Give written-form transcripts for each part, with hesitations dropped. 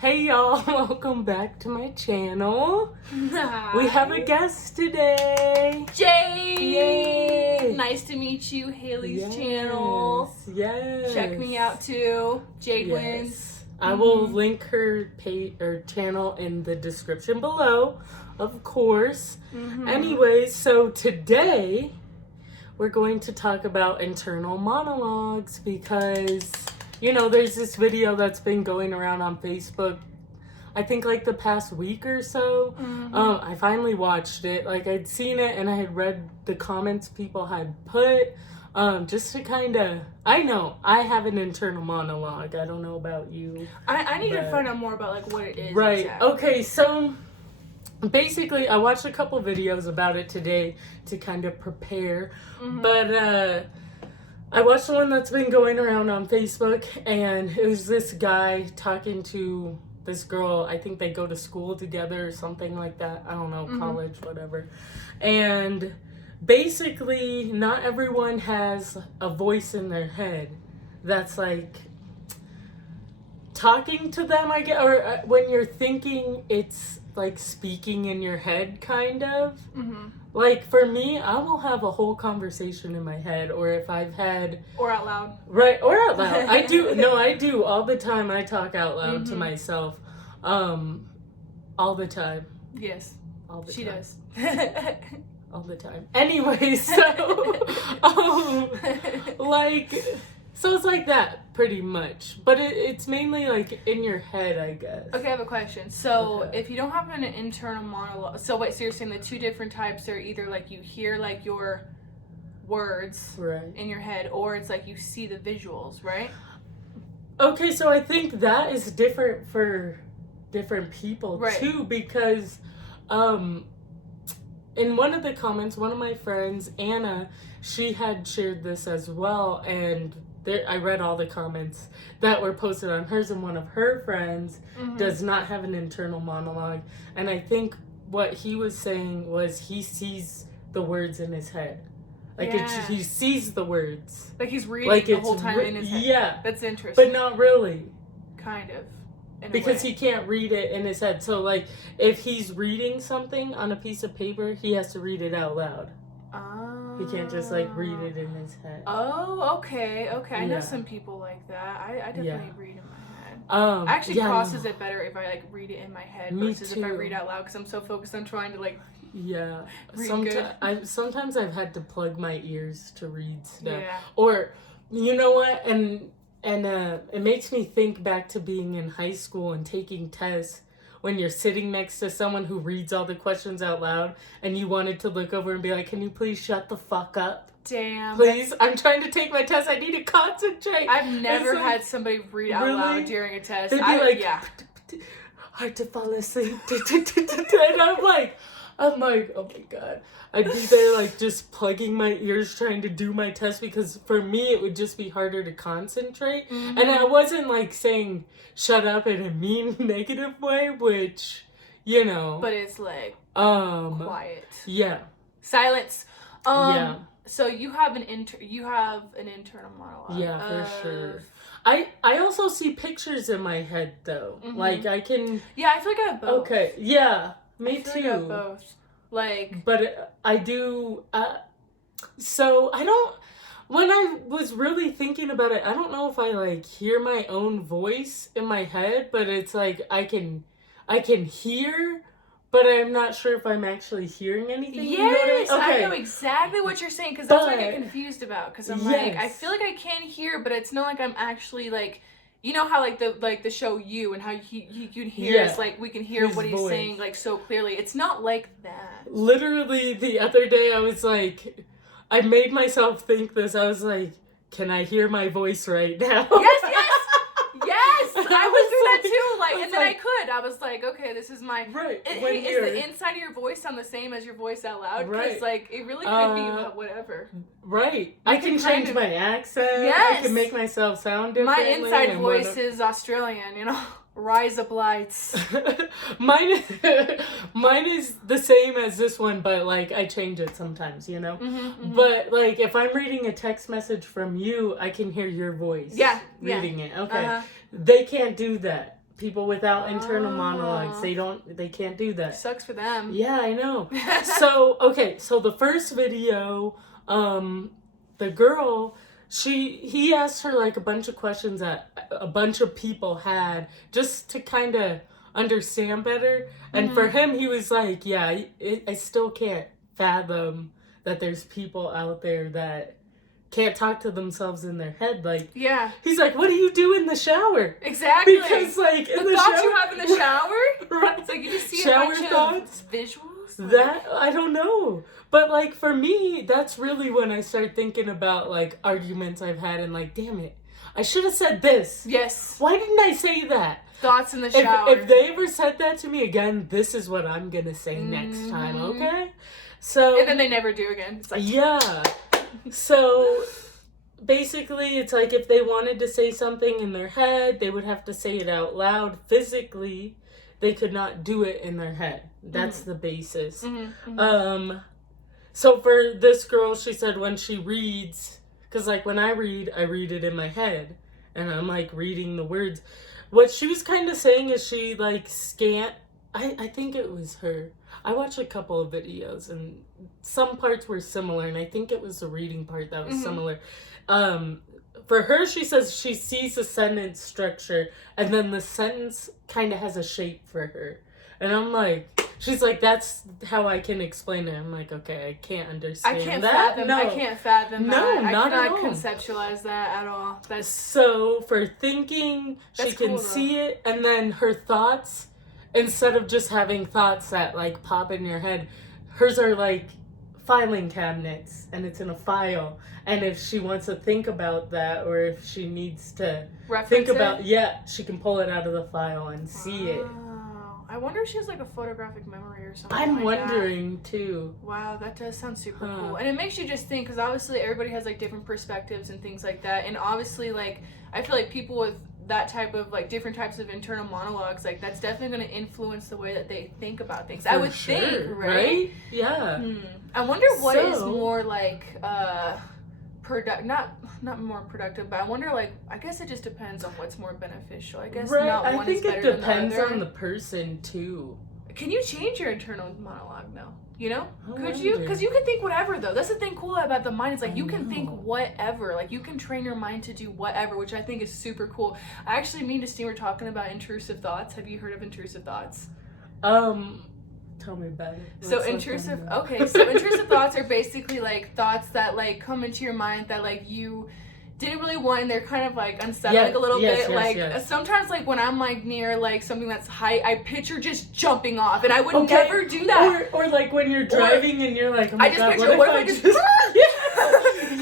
Hey y'all, welcome back to my channel. Hi. We have a guest today. Jade! Yay! Nice to meet you, Haley's Yes, channel. Yes. Check me out too. Jade Yes. Wins. I will link her channel in the description below, of course. Anyways, so today we're going to talk about internal monologues because, you know, there's this video that's been going around on Facebook, I think like the past week or so. I finally watched it. Like, I'd seen it and I had read the comments people had put, just to kind of, I know, I have an internal monologue. I don't know about you. I need to find out more about like what it is. Right. Exactly. Okay, so basically I watched a couple videos about it today to kind of prepare. But I watched the one that's been going around on Facebook, and it was this guy talking to this girl. I think they go to school together or something like that. I don't know, college, whatever. And basically, not everyone has a voice in their head that's like talking to them, I guess, or when you're thinking, it's like speaking in your head, kind of. Like, for me, I will have a whole conversation in my head, or if I've had... Or out loud. Right, or out loud. I do all the time. I talk out loud to myself. All the time. Yes. All the She time. does. All the time. Anyway, so... So it's like that, pretty much. But it's mainly, like, in your head, I guess. Okay, I have a question. So, if you don't have an internal monologue... So, wait, so you're saying the two different types are either, like, you hear, like, your words in your head, or it's, like, you see the visuals, right? Okay, so I think that is different for different people, too, because, in one of the comments, one of my friends, Anna, she had shared this as well, and... I read all the comments that were posted on hers, and one of her friends does not have an internal monologue. And I think what he was saying was he sees the words in his head. Like, he sees the words. Like he's reading like the whole time in his head. Yeah. That's interesting. But not really. Kind of. Because he can't read it in his head. So, like, if he's reading something on a piece of paper, he has to read it out loud. He can't just, like, read it in his head. Oh, okay. I know some people like that. I definitely read in my head. Actually process it better if I, like, read it in my head versus if I read out loud, because I'm so focused on trying to, like, Sometimes I've had to plug my ears to read stuff. Yeah. Or, you know what? And it makes me think back to being in high school and taking tests. When you're sitting next to someone who reads all the questions out loud and you wanted to look over and be like, can you please shut the fuck up? Damn. Please, I'm trying to take my test. I need to concentrate. I've never had somebody read out loud during a test. They'd be like, hard to fall asleep. And I'm like, oh my God. I'd be there like just plugging my ears trying to do my test, because for me it would just be harder to concentrate. And I wasn't like saying shut up in a mean negative way, which, you know. But it's like quiet. Yeah. Silence. So you have an internal monologue. Yeah, for sure. I also see pictures in my head though. Like I can. Yeah, I feel like I have both. Okay. Yeah. Me too. I feel like I have both. Like, but I do. So I don't. When I was really thinking about it, I don't know if I like hear my own voice in my head, but it's like I can hear, but I'm not sure if I'm actually hearing anything. Yes, you know what I mean? I know exactly what you're saying, because that's what I get confused about. Because I'm like, I feel like I can hear, but it's not like I'm actually like. You know how like the show You, and how you can hear us, like we can hear what he's saying like so clearly. It's not like that. Literally the other day I was like, I made myself think this. I was like, can I hear my voice right now? Yes. I was doing that too. Like, and then I could. I was like, okay, this is my is the inside of your voice sound the same as your voice out loud? Because like it really could be whatever. Right. I can change my accent. Yes. I can make myself sound differently. My inside voice is Australian, you know. Rise up lights. Mine is the same as this one, but like I change it sometimes, you know. But like if I'm reading a text message from you, I can hear your voice. Reading it. Okay. They can't do that. people without internal monologues. They can't do that. Sucks for them. Yeah, I know. So the first video, the girl, he asked her like a bunch of questions that a bunch of people had just to kind of understand better. And for him, he was like, yeah, I still can't fathom that there's people out there that can't talk to themselves in their head. Like, yeah, he's like, what do you do in the shower? Exactly. Because like in the thoughts shower, you have in the shower, right? It's like you just see shower a bunch thoughts, of visuals. Like... That I don't know, but like for me, that's really when I start thinking about like arguments I've had and like, damn it, I should have said this. Yes. Why didn't I say that? Thoughts in the shower. If they ever said that to me again, this is what I'm gonna say next time. Okay. So. And then they never do again. It's like yeah. So basically, it's like if they wanted to say something in their head, they would have to say it out loud. Physically, they could not do it in their head. That's the basis. So for this girl, she said when she reads, because like when I read it in my head, and I'm like reading the words. What she was kind of saying is she like I think it was her. I watched a couple of videos and some parts were similar, and I think it was the reading part that was similar. For her, she says she sees a sentence structure and then the sentence kind of has a shape for her. And I'm like, she's like, that's how I can explain it. I'm like, okay, I can't understand that. I can't fathom that. No, not at all. I cannot conceptualize that at all. That's so for thinking, she can see it, and then her thoughts, instead of just having thoughts that like pop in your head, hers are like filing cabinets, and it's in a file. And if she wants to think about that, or if she needs to think about she can pull it out of the file and see it. I wonder if she has like a photographic memory or something. I'm wondering too. Wow, that does sound super cool. And it makes you just think, because obviously everybody has like different perspectives and things like that. And obviously, like, I feel like people with that type of like different types of internal monologues, like that's definitely going to influence the way that they think about things. I would think, right? Yeah. I wonder what is more like not more productive, but I wonder, like, I guess it just depends on what's more beneficial. I guess not one is better than the other. I think it depends on the person too. Can you change your internal monologue though? You know? Could you? Because you can think whatever though. That's the thing cool about the mind. Is like you can think whatever. Like you can train your mind to do whatever, which I think is super cool. I actually, me and Justine were talking about intrusive thoughts. Have you heard of intrusive thoughts? Tell me about it. So intrusive thoughts are basically like thoughts that like come into your mind that like you didn't really want, and they're kind of like unsettling a little bit. Sometimes like when I'm like near like something that's high, I picture just jumping off, and I would never do that. Or like when you're driving and you're like, oh my I just God, picture what if I just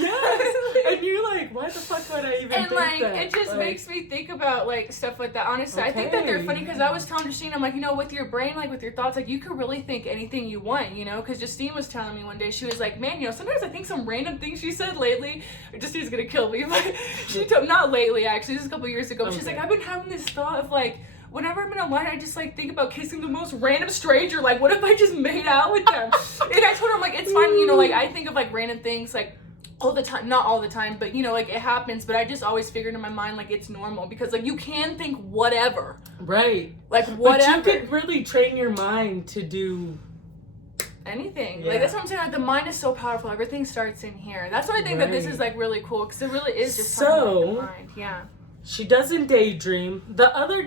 yes. And you're like, why the fuck would I even think like, that? It just makes me think about, like, stuff like that. Honestly, I think that they're funny because I was telling Justine, I'm like, you know, with your brain, like, with your thoughts, like, you can really think anything you want, you know? Because Justine was telling me one day, she was like, man, you know, sometimes I think some random things she said lately, Justine's gonna kill me, but she told, not lately, actually, this was a couple years ago, but she's like, I've been having this thought of, like, whenever I'm in a line, I just, like, think about kissing the most random stranger. Like, what if I just made out with them? And I told her, I'm like, it's fine, you know, like, I think of, like, random things, like, all the time, not all the time, but you know, like it happens, but I just always figured in my mind like it's normal because like you can think whatever. Right. Like whatever. But you could really train your mind to do anything. Yeah. Like that's what I'm saying, like the mind is so powerful. Everything starts in here. That's why I think that this is like really cool because it really is just something like the mind. Yeah. She doesn't daydream. The other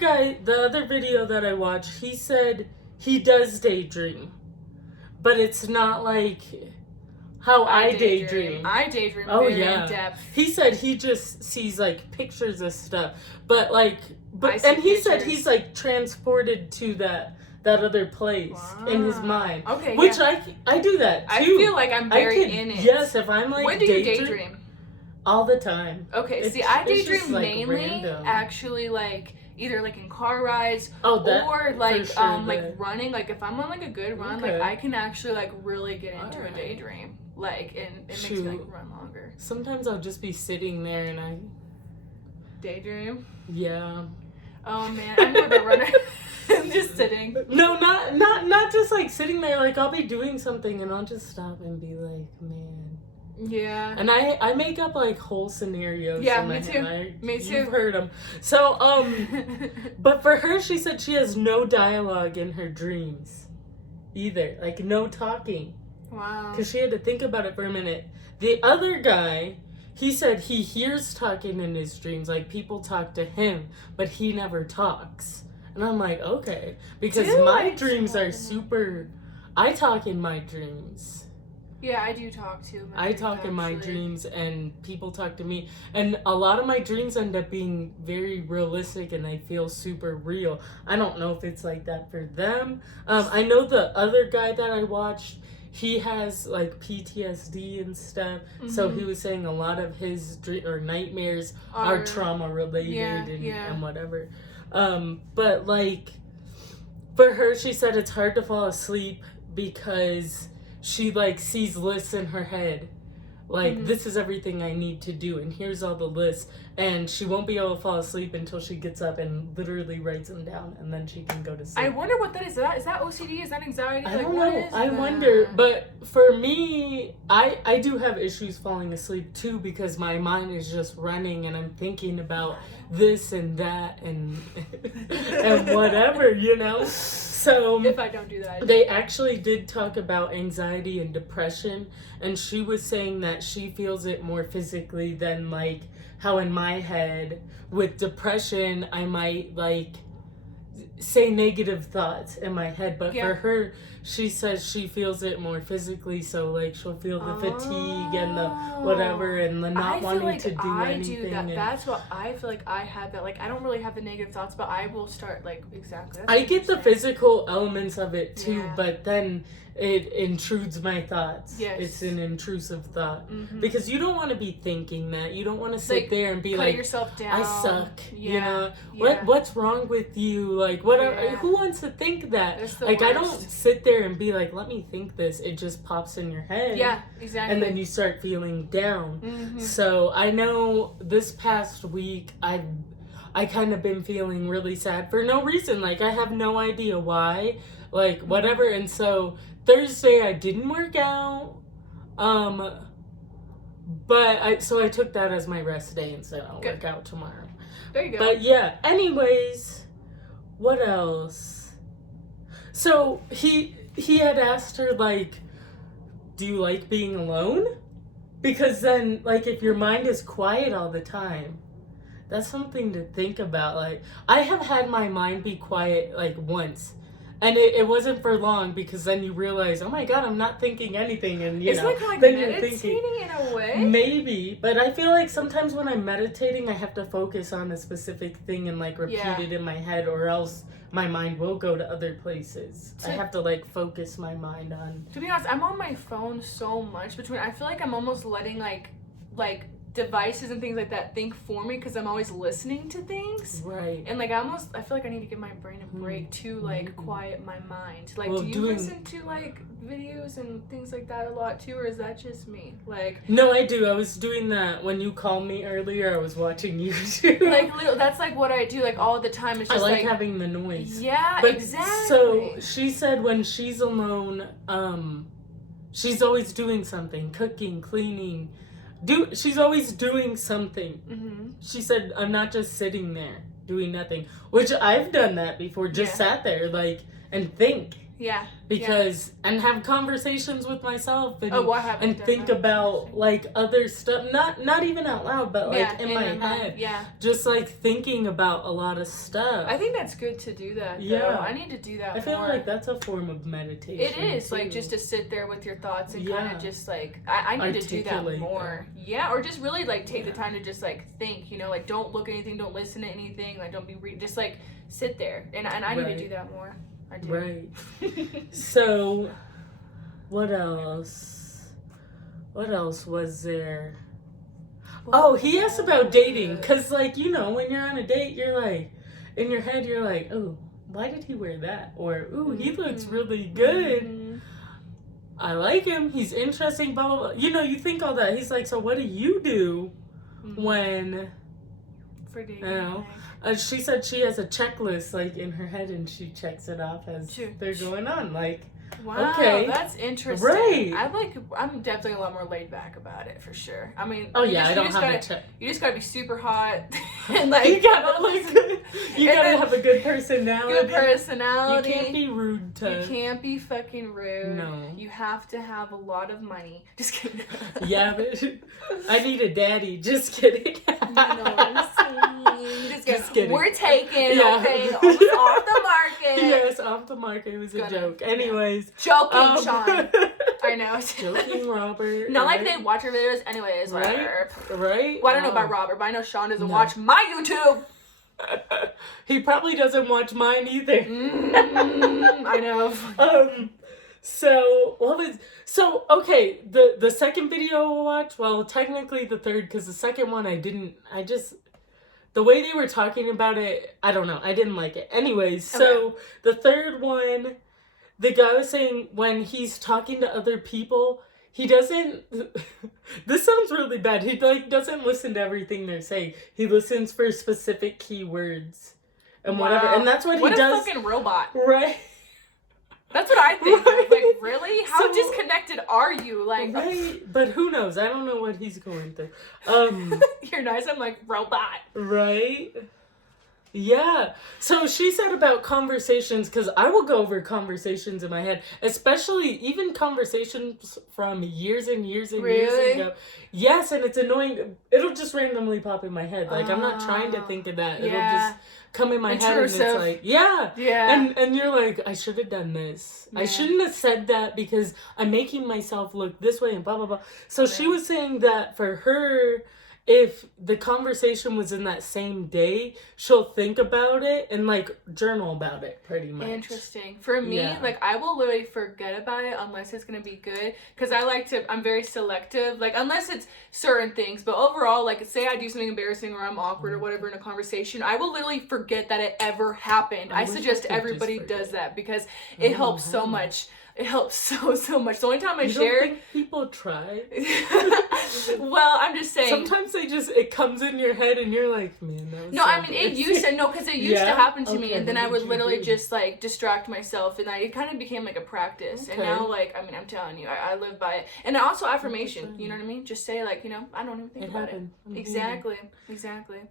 video that I watched, he said he does daydream. But it's not like how I daydream. I daydream very in depth. He said he just sees like pictures of stuff, but he said he's like transported to that other place in his mind. Okay, which I do that too. I feel like I'm very in it. Yes, if I'm like when do you daydream? All the time. Okay, see, I daydream mainly actually like either like in car rides or like like running. Like if I'm on like a good run, like I can actually like really get into a daydream. Like, and it makes me like run longer. Sometimes I'll just be sitting there and I daydream. Yeah. Oh man, I'm more of a runner. I'm just sitting. No, not just like sitting there. Like I'll be doing something and I'll just stop and be like, man, Yeah. And I make up like whole scenarios. Yeah, in my me too. head. Me too. You've heard them. So but for her, she said she has no dialogue in her dreams, either. Like no talking. Wow. Because she had to think about it for a minute. The other guy, he said he hears talking in his dreams. Like people talk to him, but he never talks. And I'm like, okay, because my dreams are super. I talk in my dreams. Yeah, I do talk too. I talk in my dreams, and people talk to me. And a lot of my dreams end up being very realistic, and they feel super real. I don't know if it's like that for them. I know the other guy that I watched, he has like PTSD and stuff. Mm-hmm. So he was saying a lot of his nightmares are trauma related and whatever. But like for her, she said it's hard to fall asleep because she like sees lists in her head, like this is everything I need to do, and here's all the lists, and she won't be able to fall asleep until she gets up and literally writes them down, and then she can go to sleep. I wonder what that is. Is that OCD? Is that anxiety? I don't know. I wonder. But for me, I do have issues falling asleep too, because my mind is just running and I'm thinking about this and that and and whatever, you know. So if I don't do that, they actually did talk about anxiety and depression, and she was saying that she feels it more physically than like how in my head with depression I might like say negative thoughts in my head, but for her, she says she feels it more physically, so like she'll feel the fatigue and the whatever and the not wanting to do anything. Do that. That's what I feel like I have, that like I don't really have the negative thoughts, but I will start like exactly. I get the physical elements of it too, but then it intrudes my thoughts. Yes. It's an intrusive thought. Because you don't want to be thinking that. You don't want to sit there and be like, yourself down. I suck. You know, what's wrong with you? Like, who wants to think that? Like, I don't sit there and be like, let me think this. It just pops in your head. Yeah, exactly. And then you start feeling down. So I know this past week I kind of been feeling really sad for no reason. Like, I have no idea why. Like, whatever. And so Thursday I didn't work out. But I took that as my rest day and said I'll work out tomorrow. There you go. But yeah, anyways, what else? So he had asked her, like, do you like being alone? Because then, like, if your mind is quiet all the time, that's something to think about. Like, I have had my mind be quiet, like, once. And it wasn't for long, because then you realize, oh my god, I'm not thinking anything, and you know, it's like then meditating you're thinking, in a way. Maybe, but I feel like sometimes when I'm meditating, I have to focus on a specific thing and like repeat it in my head, or else my mind will go to other places. I have to like focus my mind on. To be honest, I'm on my phone so much. I feel like I'm almost letting like devices and things like that think for me, because I'm always listening to things, right? And like I feel like I need to give my brain a break to like quiet my mind. Like, do you listen to like videos and things like that a lot too, or is that just me? Like, no, I do. I was doing that when you called me earlier. I was watching YouTube. Like, that's like what I do like all the time. It's just I like having the noise. Yeah, but exactly. So she said when she's alone, she's always doing something, cooking, cleaning. She's always doing something. She said, I'm not just sitting there doing nothing, which I've done that before, just sat there like and think. Yeah. Because and have conversations with myself and and think about like other stuff, not even out loud, but like in my head. Yeah. Just like thinking about a lot of stuff. I think that's good to do that. Yeah. Though. I need to do that. I feel like that's a form of meditation. It is too. Like just to sit there with your thoughts and kind of just like I need to do that more. Yeah, or just really like take the time to just like think. You know, like don't look at anything, don't listen to anything, like don't be just like sit there. And I need to do that more. I do. Right. So, what else? What else was there? He asked about dating. Because, like, you know, when you're on a date, you're like, in your head, you're like, oh, why did he wear that? Or, ooh, he looks really good. I like him. He's interesting, blah, blah, blah. You know, you think all that. He's like, so what do you do when... For dating. You know? She said she has a checklist like in her head, and she checks it off as they're going on. Like, wow, okay, that's interesting. Right. I'm definitely a lot more laid back about it for sure. I mean, I don't have a check. You just gotta be super hot and like you gotta look good. You gotta have a good personality. Good personality. You can't be rude to. You can't be fucking rude. No. You have to have a lot of money. Just kidding. Yeah, but I need a daddy. Just kidding. You know what I'm saying? Just kidding. We're taking okay off the market. Yes, off the market. It was a joke. Anyways. Joking, Sean. I know. Joking, Robert. Not like they watch our videos. Anyways, whatever. Right? Well, I don't know about Robert, but I know Sean doesn't watch my YouTube. He probably doesn't watch mine either. I know. Okay, the second video I watched, well, technically the third, because the second one the way they were talking about it, I don't know, I didn't like it. Anyways, so the third one, the guy was saying when he's talking to other people, he doesn't, this sounds really bad, he like doesn't listen to everything they're saying. He listens for specific keywords and whatever, and that's what he does. What a fucking robot. Right. That's what I think. Right. Like, really? How disconnected are you? Like, right? But who knows? I don't know what he's going through. You're nice. I'm like, robot. Right? Yeah. So she said about conversations, because I will go over conversations in my head, especially even conversations from years and years and years ago. Yes, and it's annoying. It'll just randomly pop in my head. Like, I'm not trying to think of that. It'll just come in my head, and it's like, and you're like, I should have done this. I shouldn't have said that because I'm making myself look this way and blah blah blah. So she was saying that for her, if the conversation was in that same day, she'll think about it and like journal about it pretty much. Interesting. For me, like I will literally forget about it unless it's gonna be good, because I'm very selective, like unless it's certain things, but overall, like say I do something embarrassing or I'm awkward or whatever in a conversation, I will literally forget that it ever happened. I suggest everybody does that because it helps so much. It helps so much. The only time I share... Don't think people try? Well, I'm just saying... Sometimes it comes in your head and you're like, man, that was No, I mean, it used to happen to me, and then I would literally just, like, distract myself, and it kind of became, like, a practice. And now, like, I mean, I'm telling you, I live by it. And also affirmation, you know what I mean? Just say, like, you know, I don't even think about it. Exactly.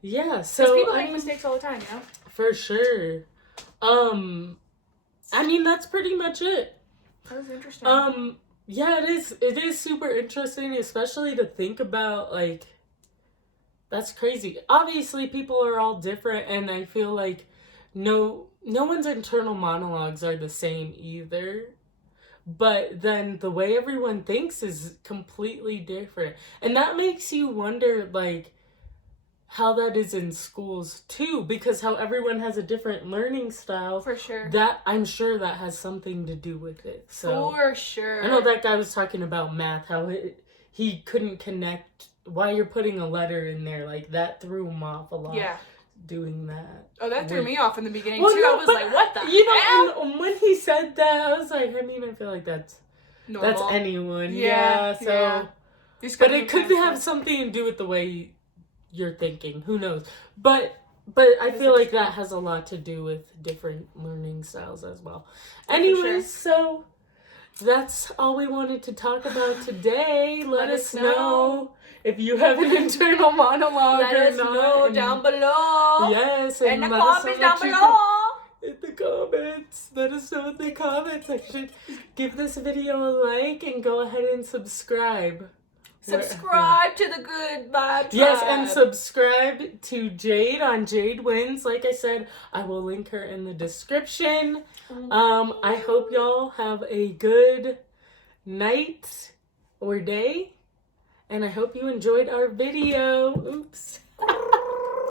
Yeah, so... Because people make mistakes all the time, you know? For sure. I mean, that's pretty much it. That was interesting. Yeah, it is super interesting, especially to think about, like, that's crazy. Obviously, people are all different, and I feel like no one's internal monologues are the same either. But then the way everyone thinks is completely different. And that makes you wonder, like, how that is in schools too, because how everyone has a different learning style. For sure. That I'm sure that has something to do with it. So for sure. I know that guy was talking about math, how he couldn't connect why you're putting a letter in there, like that threw him off a lot. Yeah. Doing that. Oh, that threw me off in the beginning too. No, I was like, what the hell? And when he said that, I was like, I mean, I feel like that's normal. That's anyone. Yeah. So but it could have something to do with the way you're thinking. Who knows? But I feel like that has a lot to do with different learning styles as well. Anyways, so that's all we wanted to talk about today. Let us know if you have an internal monologue. Let us know down below. Yes, and in the comments down below. In the comments. Let us know in the comment section. Give this video a like and go ahead and subscribe. Subscribe to the Good Vibe Tribe. Yes, and subscribe to Jade on Jade Wins. Like I said, I will link her in the description. I hope y'all have a good night or day. And I hope you enjoyed our video. Oops.